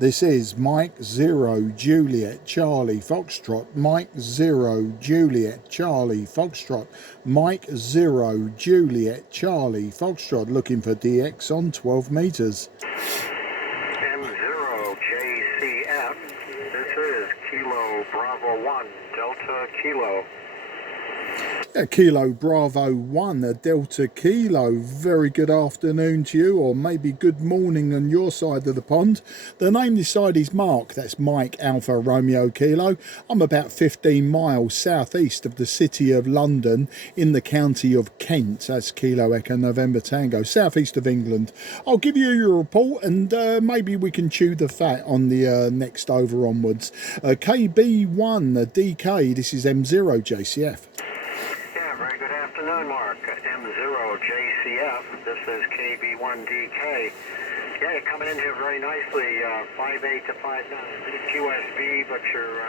This is Mike 0 Juliet Charlie Foxtrot, Mike 0 Juliet Charlie Foxtrot, Mike 0 Juliet Charlie Foxtrot, looking for DX on 12 metres. M0JCF, this is Kilo Bravo 1, Delta Kilo. Kilo Bravo 1, a Delta Kilo. Very good afternoon to you, or maybe good morning on your side of the pond. The name this side is Mark, that's Mike Alpha Romeo Kilo. I'm about 15 miles southeast of the city of London in the county of Kent. That's Kilo Echo November Tango, southeast of England. I'll give you your report and maybe we can chew the fat on the next over onwards. KB1 DK, this is M0 JCF. Very good afternoon, Mark. M0JCF, this is KB1DK. Yeah, you're coming in here very nicely, 5.8 to 5.9. QSB, but you're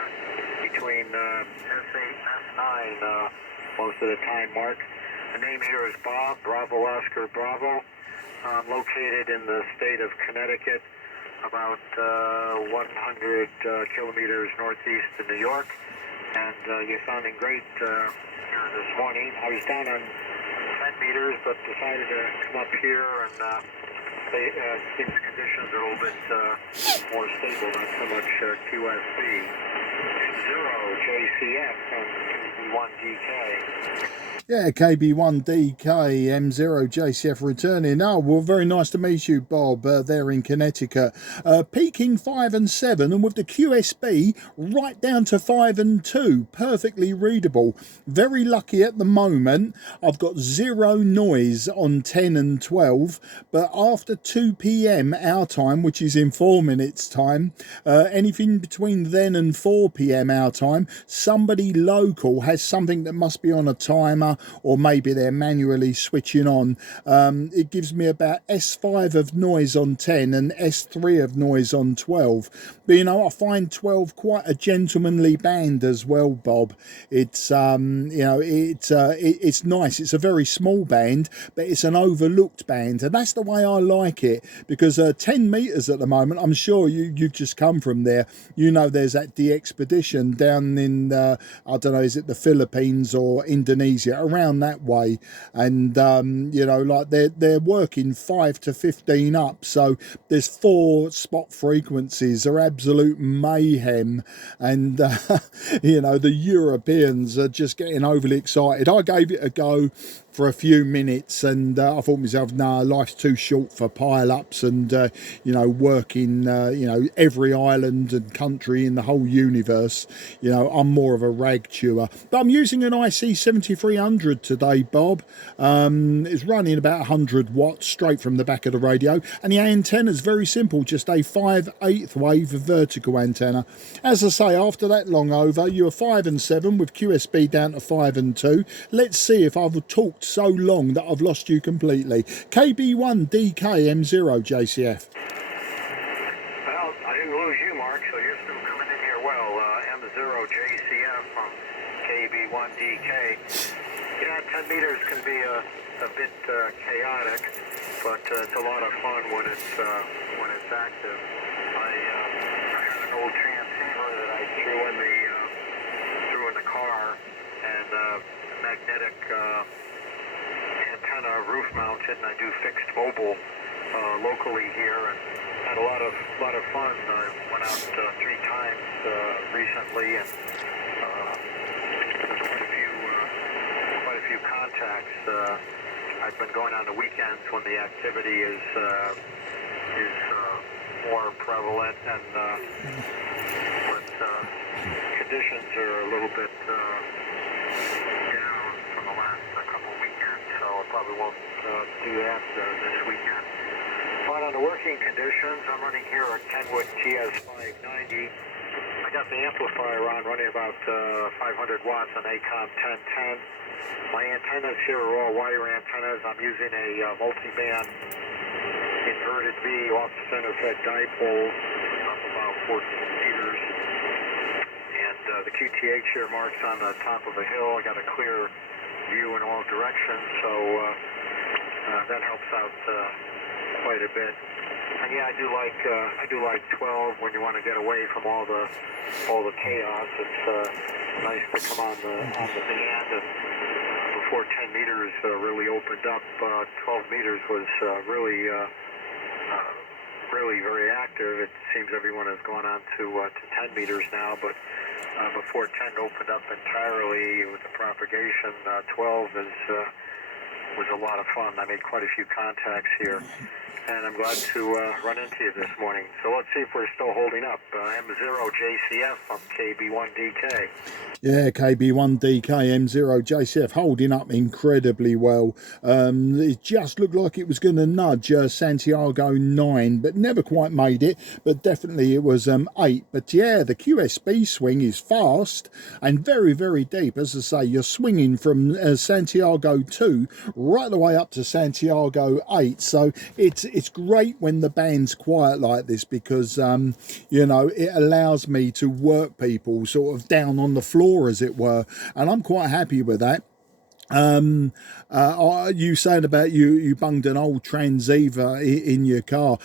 between S8 and S9 most of the time, Mark. The name here is Bob, Bravo Oscar Bravo. I'm located in the state of Connecticut, about 100 kilometers northeast of New York. And you're sounding great this morning. I was down on 10 meters, but decided to come up here, and it seems conditions are a little bit more stable, not so much QSB. 0JCF from KB1DK. Yeah, KB1DK, M0JCF returning. Oh, well, very nice to meet you, Bob, there in Connecticut. Peaking 5 and 7, and with the QSB right down to 5 and 2, perfectly readable. Very lucky at the moment. I've got zero noise on 10 and 12, but after 2 p.m. our time, which is in 4 minutes time, anything between then and 4 p.m. our time, somebody local has something that must be on a timer, or maybe they're manually switching on. It gives me about S5 of noise on 10 and S3 of noise on 12. But you know, I find 12 quite a gentlemanly band as well, Bob. It's it's nice. It's a very small band, but it's an overlooked band, and that's the way I like it, because 10 meters at the moment, I'm sure you've just come from there. You know, there's that DXpedition down in I don't know, is it the Philippines or Indonesia, around that way, and you know, like they're working 5 to 15 up, so there's 4 spot frequencies. Are absolute mayhem, and you know, the Europeans are just getting overly excited. I gave it a go for a few minutes, and I thought to myself, nah, life's too short for pile-ups and you know, working you know, every island and country in the whole universe. You know, I'm more of a rag chewer, but I'm using an IC-7300 today, Bob. It's running about 100 watts straight from the back of the radio, and the antenna's very simple, just a 5/8 wave vertical antenna. As I say, after that long over, you were 5 and 7 with QSB down to 5 and 2. Let's see if I've talked so long that I've lost you completely. KB1DK M0 JCF. Well, I didn't lose you, Mark, so you're still coming in here well. M0JCF from KB1DK. Yeah, 10 meters can be a bit chaotic, but it's a lot of fun when it's active. I had an old transceiver that I threw in the car, and magnetic antenna roof mounted, and I do fixed mobile locally here, and had a lot of fun. I went out 3 times recently, and quite a few contacts. I've been going on the weekends when the activity is more prevalent, and but conditions are a little bit down from the last couple weekends, so I probably won't do that this weekend. But on the working conditions, I'm running here a Kenwood TS590. I got the amplifier on, running about 500 watts on ACOM 1010. My antennas here are all wire antennas. I'm using a multi-band inverted V off-center fed dipole up about 14 meters. And the QTH here marks on the top of a hill. I got a clear view in all directions, so that helps out quite a bit. And yeah, I do like 12 when you want to get away from all the chaos. It's nice to come on the band, and before 10 meters really opened up, 12 meters was really very active. It seems everyone has gone on to 10 meters now, but before 10 opened up entirely with the propagation, 12 was a lot of fun. I made quite a few contacts here, and I'm glad to run into you this morning. So let's see if we're still holding up. M0JCF from KB1DK. Yeah, KB1DK, M0JCF holding up incredibly well. It just looked like it was going to nudge Santiago 9, but never quite made it. But definitely it was 8. But yeah, the QSB swing is fast and very, very deep. As I say, you're swinging from Santiago 2 right the way up to Santiago 8. So it's great when the band's quiet like this, because you know, it allows me to work people sort of down on the floor, as it were, and I'm quite happy with that. You saying about you bunged an old transceiver in your car.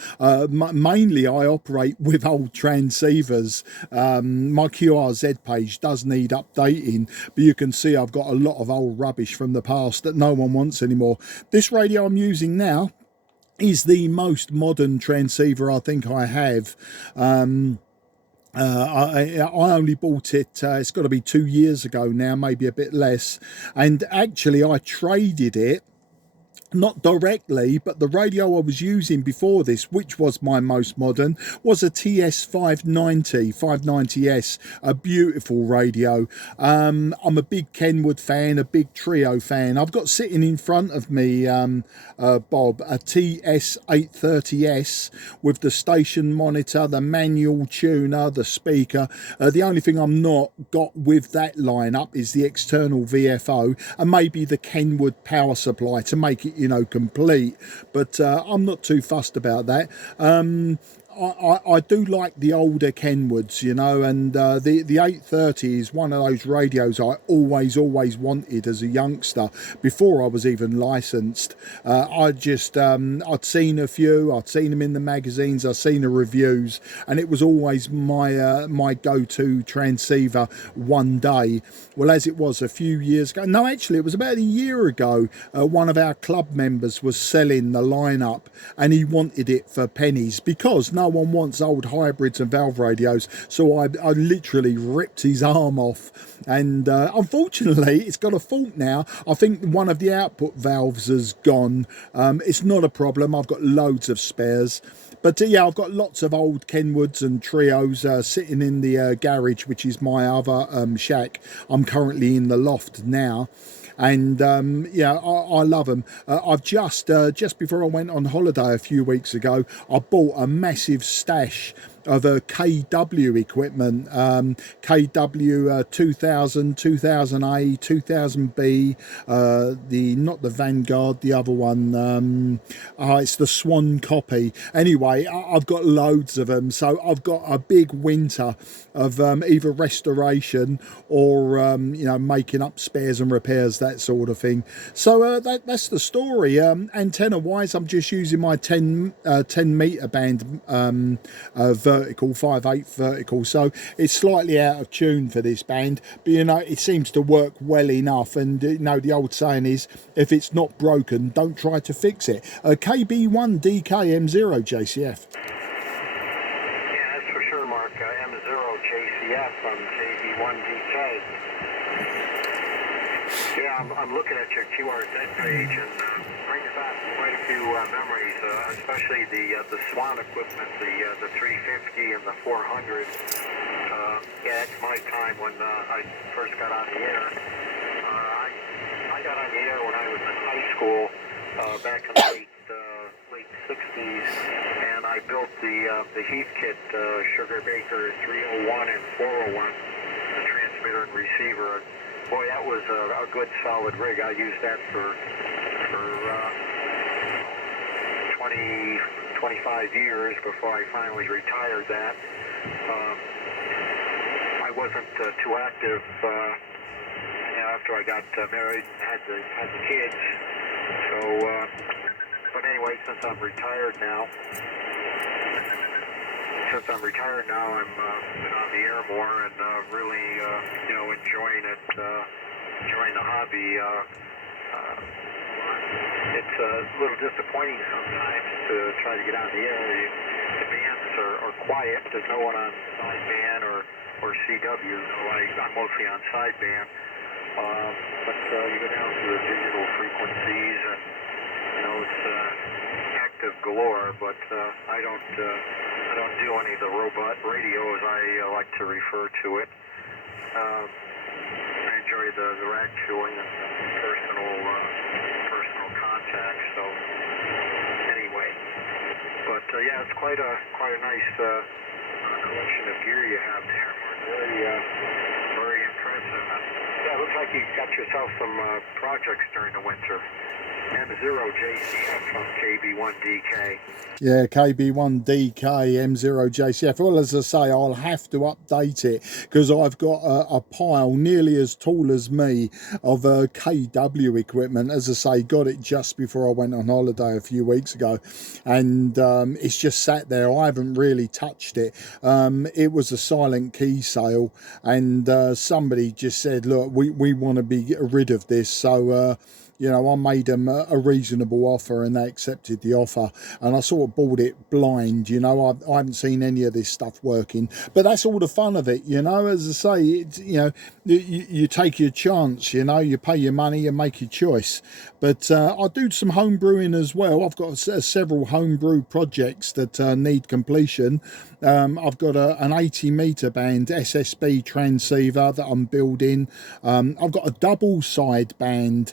Mainly I operate with old transceivers. My QRZ page does need updating, but you can see I've got a lot of old rubbish from the past that no one wants anymore. This radio I'm using now is the most modern transceiver I think I have. I only bought it, it's got to be 2 years ago now, maybe a bit less, and actually I traded it, not directly, but the radio I was using before this, which was my most modern, was a TS590S, a beautiful radio. I'm a big Kenwood fan, a big Trio fan. I've got sitting in front of me, Bob, a TS830S with the station monitor, the manual tuner, the speaker. The only thing I'm not got with that lineup is the external VFO and maybe the Kenwood power supply to make it, you know, complete, but I'm not too fussed about that. I do like the older Kenwoods, you know, and the 830 is one of those radios I always wanted as a youngster before I was even licensed. I'd seen a few, I'd seen them in the magazines, I'd seen the reviews, and it was always my go-to transceiver one day. Well, as it was a few years ago, no, actually it was about a year ago, one of our club members was selling the lineup and he wanted it for pennies, because no one wants old hybrids and valve radios. So I literally ripped his arm off, and unfortunately it's got a fault now. I think one of the output valves has gone. It's not a problem, I've got loads of spares. But yeah, I've got lots of old Kenwoods and Trios sitting in the garage, which is my other shack. I'm currently in the loft now. And yeah, I love them. I've just before I went on holiday a few weeks ago, I bought a massive stash of KW equipment, KW 2000, 2000A, 2000B, not the Vanguard, the other one, it's the Swan copy. Anyway, I've got loads of them, so I've got a big winter of either restoration or you know, making up spares and repairs, that sort of thing. So that's the story. Antenna wise, I'm just using my 10 meter band vertical, 5/8 vertical, so it's slightly out of tune for this band, but you know, it seems to work well enough. And you know, the old saying is, if it's not broken, don't try to fix it. KB1DK M0JCF. Yeah, that's for sure, Mark. M0JCF from KB1DK. Yeah, I'm looking at your QRZ page, and brings back quite a few memories, especially the Swan equipment, the 350 and the 400. Yeah, it's my time when I first got on the air. I got on the air when I was in high school back in the late 60s, and I built the Heathkit Sugar Baker 301 and 401, the transmitter and receiver. Boy, that was a good solid rig. I used that for 25 years before I finally retired that. I wasn't too active you know, after I got married and had the kids. So, but anyway, since I'm retired now, since I'm retired now, I'm been on the air more and really, enjoying it, enjoying the hobby. It's a little disappointing sometimes to try to get on the air. The bands are quiet. There's no one on sideband or CW. So I'm mostly on sideband. But you go down to the digital frequencies, and it's active galore. But I don't do any of the robot radio, as I like to refer to it. I enjoy the rack chewing and personal contact. So anyway, but it's quite a nice collection of gear you have there. Very impressive. Yeah, it looks like you got yourself some projects during the winter. M0JCF from KB1DK. Yeah, KB1DK, M0JCF. Well, as I say, I'll have to update it because I've got a pile nearly as tall as me of KW equipment. As I say, got it just before I went on holiday a few weeks ago, and it's just sat there. I haven't really touched it. It was a silent key sale, and somebody just said, look, we want to be rid of this, so I made them a reasonable offer and they accepted the offer, and I sort of bought it blind. I haven't seen any of this stuff working, but that's all the fun of it. As I say, it's, you take your chance, you pay your money and make your choice. But I do some home brewing as well. I've got several homebrew projects that need completion. I've got an 80 meter band SSB transceiver that I'm building. I've got a double side band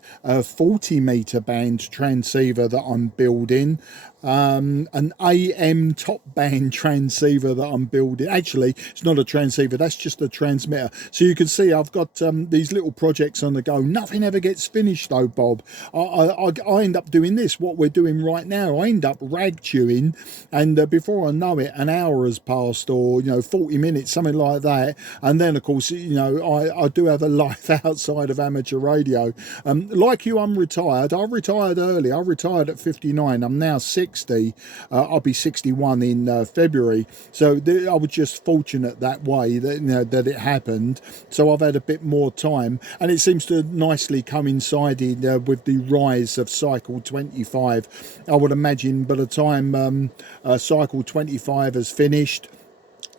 40 meter band transceiver that I'm building. An AM top band transceiver that I'm building. Actually, it's not a transceiver, that's just a transmitter. So you can see I've got these little projects on the go. Nothing ever gets finished though, Bob. I end up doing this, what we're doing right now. I end up rag chewing, and before I know it, an hour has passed, or 40 minutes, something like that. And then of course, I do have a life outside of amateur radio. Like you, I'm retired. I retired early. I retired at 59. I'm now 60. I'll be 61 in February. So I was just fortunate that way that it happened. So I've had a bit more time, and it seems to nicely coincided with the rise of Cycle 25. I would imagine by the time Cycle 25 has finished,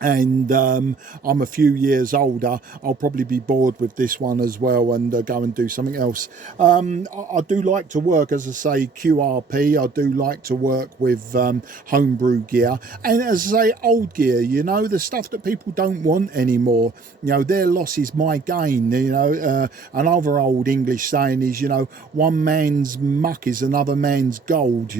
and I'm a few years older, I'll probably be bored with this one as well and go and do something else. I do like to work, as I say, QRP. I do like to work with homebrew gear, and as I say, old gear, the stuff that people don't want anymore. Their loss is my gain. Another old English saying is, one man's muck is another man's gold.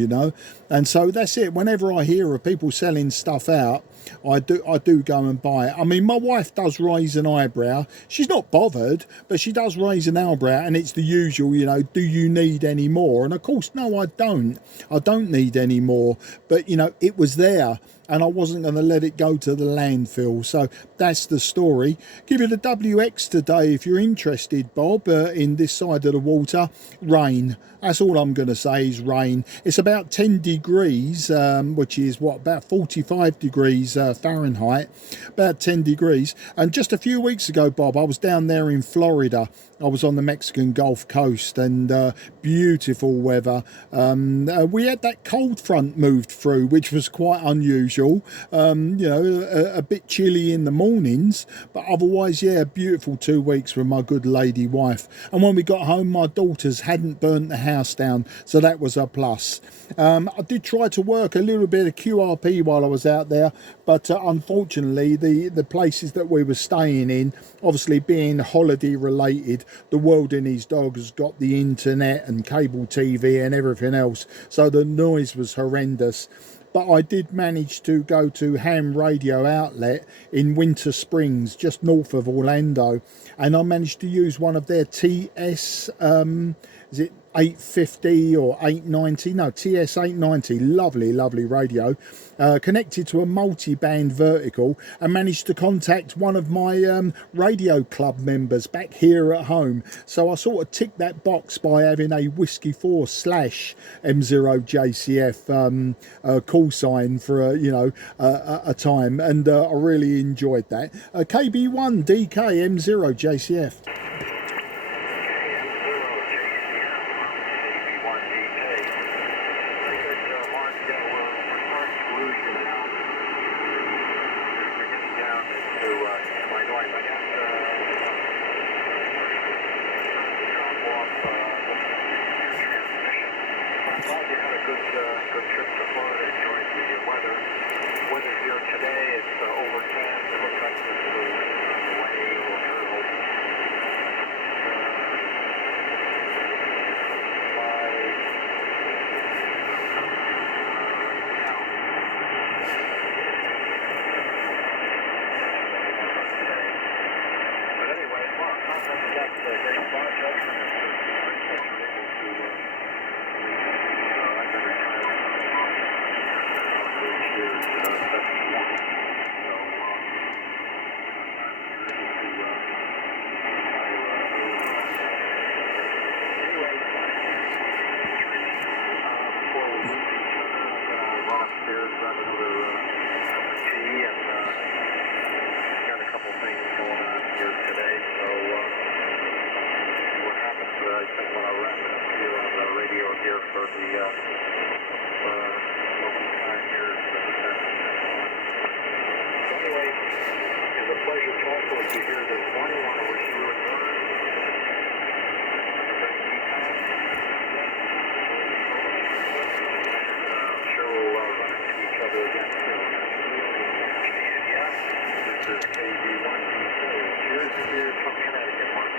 And so that's it. Whenever I hear of people selling stuff out, I do go and buy it. I mean, my wife does raise an eyebrow. She's not bothered, but she does raise an eyebrow, and it's the usual, do you need any more? And of course, no, I don't. I don't need any more. But, it was there, and I wasn't going to let it go to the landfill. So that's the story. Give it a WX today if you're interested, Bob, in this side of the water. Rain. That's all I'm going to say is rain. It's about 10 degrees, which is about 45 degrees Fahrenheit, about 10 degrees. And just a few weeks ago, Bob, I was down there in Florida. I was on the Mexican Gulf Coast, and beautiful weather. We had that cold front moved through, which was quite unusual. A bit chilly in the mornings, but otherwise, yeah, beautiful 2 weeks with my good lady wife. And when we got home, my daughters hadn't burnt the house down, so that was a plus. I did try to work a little bit of QRP while I was out there, but unfortunately, the places that we were staying in, obviously being holiday related, the world and his dog has got the internet and cable TV and everything else, so the noise was horrendous. But I did manage to go to Ham Radio Outlet in Winter Springs, just north of Orlando, and I managed to use one of their TS, is it 850 or 890, no, TS 890, lovely radio, connected to a multi-band vertical, and managed to contact one of my radio club members back here at home. So I sort of ticked that box by having a Whiskey 4 / M0JCF call sign for a time, and I really enjoyed that. KB1DK M0JCF. Good trip to Florida, enjoying the weather. Weather here today, it's overcast. It looks like this will rain or drizzle. But anyway, Mark, I've got a great project. For the local time here. So anyway, it's a pleasure talking with you here this morning. I want to wish you and yours a great tea time. I'm sure we'll run into each other again soon. Yeah, this is KB1DK. Cheers to you from Connecticut, Mark.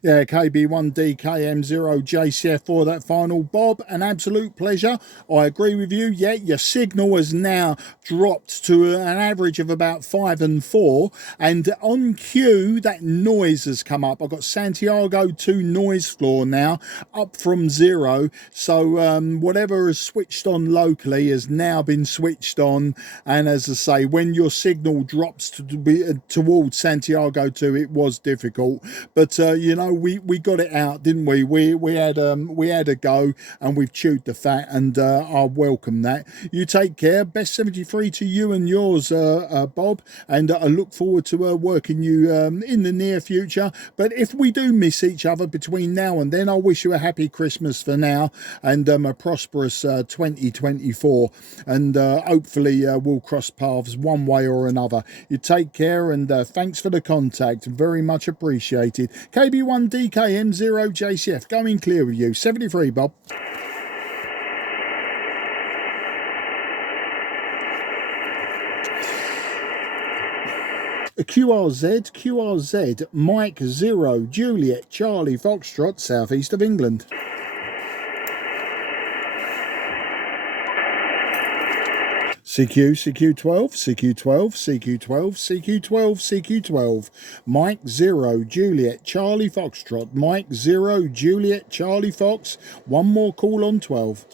Yeah, KB1DK M0JCF for that final, Bob. An absolute pleasure. I agree with you. Yeah, your signal has now dropped to an average of about 5 and 4. And on cue, that noise has come up. I've got Santiago 2 noise floor now, up from 0. So whatever is switched on locally has now been switched on. And as I say, when your signal drops towards Santiago 2, it was difficult. But we got it out, didn't we? We had a go, and we've chewed the fat, and I welcome that. You take care. Best 73 to you and yours, Bob, and I look forward to working you in the near future. But if we do miss each other between now and then, I wish you a happy Christmas for now, and a prosperous 2024, and hopefully we'll cross paths one way or another. You take care, and thanks for the contact, very much appreciated. KB1DK M0JCF, going clear with you. 73, Bob. QRZ, Mike 0, Juliet, Charlie, Foxtrot, southeast of England. CQ12, CQ12, Mike 0, Juliet, Charlie Foxtrot, Mike 0, Juliet, Charlie Fox, one more call on 12.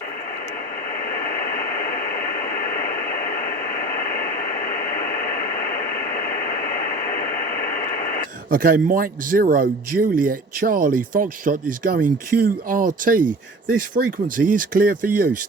Okay, Mike 0, Juliet, Charlie, Foxtrot is going QRT. This frequency is clear for use.